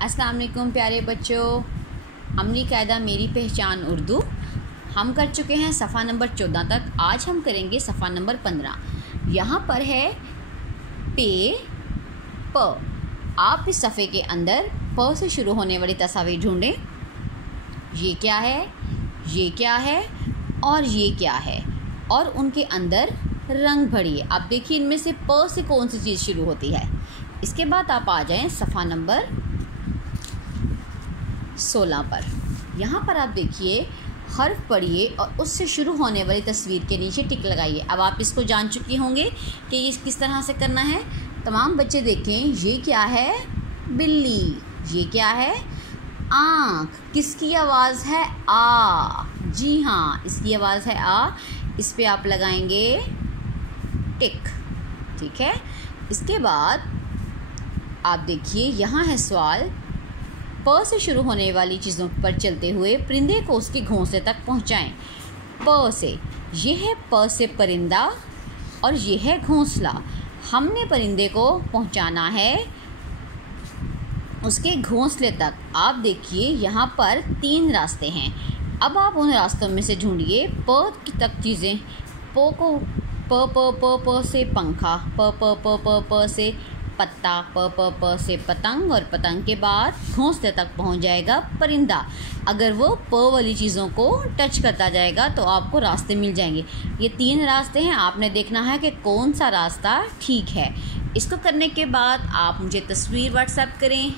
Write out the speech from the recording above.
अस्सलाम वालेकुम प्यारे बच्चों, अमली कायदा मेरी पहचान उर्दू हम कर चुके हैं सफ़ा नंबर 14 तक। आज हम करेंगे सफ़ा नंबर 15। यहाँ पर है पे प। आप इस सफ़े के अंदर प से शुरू होने वाली तस्वीर ढूंढें। ये क्या है, ये क्या है और ये क्या है, और उनके अंदर रंग भरिए। आप देखिए इनमें से प से कौन सी चीज़ शुरू होती है। इसके बाद आप आ जाएं सफ़ा नंबर 16 पर। यहाँ पर आप देखिए हर्फ पढ़िए और उससे शुरू होने वाली तस्वीर के नीचे टिक लगाइए। अब आप इसको जान चुके होंगे कि ये किस तरह से करना है। तमाम बच्चे देखें, ये क्या है, बिल्ली। ये क्या है, आँख। किसकी आवाज़ है, आ। जी हाँ, इसकी आवाज़ है आ। इस पे आप लगाएंगे टिक, ठीक है। इसके बाद आप देखिए यहाँ है सवाल, प से शुरू होने वाली चीज़ों पर चलते हुए परिंदे को उसके घोंसले तक पहुँचाएं। प से, ये है प से परिंदा और ये है घोंसला। हमने परिंदे को पहुँचाना है उसके घोंसले तक। आप देखिए यहाँ पर 3 रास्ते हैं। अब आप उन रास्तों में से ढूंढिए प तक चीज़ें। प को प से पंखा, प से पत्ता, प से पतंग, और पतंग के बाद घोंसले तक पहुंच जाएगा परिंदा। अगर वो प वाली चीज़ों को टच करता जाएगा तो आपको रास्ते मिल जाएंगे। ये 3 रास्ते हैं, आपने देखना है कि कौन सा रास्ता ठीक है। इसको करने के बाद आप मुझे तस्वीर व्हाट्सएप करें।